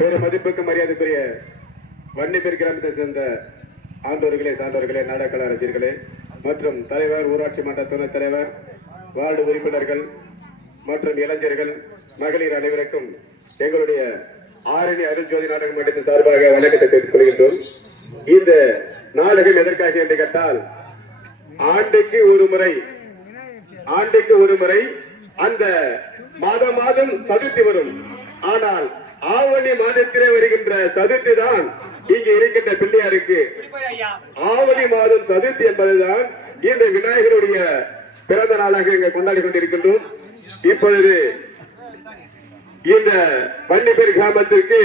பெரும் மதிப்புக்கு மரியாதைக்குரிய வன்னிப்பேர் கிராமத்தை சேர்ந்த ஆண்டோர்களே, சான்றோர்களே, நாடக அரசியர்களே மற்றும் தலைவர், ஊராட்சி மன்ற துணைத் தலைவர், வார்டு உறுப்பினர்கள் மற்றும் இளைஞர்கள், மகளிர் அனைவருக்கும் எங்களுடைய ஆரணி அருள்ஜோதி நாடக மன்றத்தின் சார்பாக வணக்கத்தை தெரிவித்துக் கொள்கின்றோம். இந்த நாடகம் எதற்காக என்று கேட்டால், ஆண்டுக்கு ஒரு முறை அந்த மாதம் சதுர்த்தி வரும். ஆனால் ஆவணி மாதத்திலே வருகின்ற சதுர்த்தி தான் இங்கே இருக்கின்ற பிள்ளையாருக்கு ஆவணி மாதம் சதுர்த்தி என்பதுதான் இந்த விநாயகருடைய பிறந்த நாளாக இங்கே கொண்டாடி கொண்டிருக்கின்றோம். இப்பொழுது இந்த வன்னிப்பேர் கிராமத்திற்கு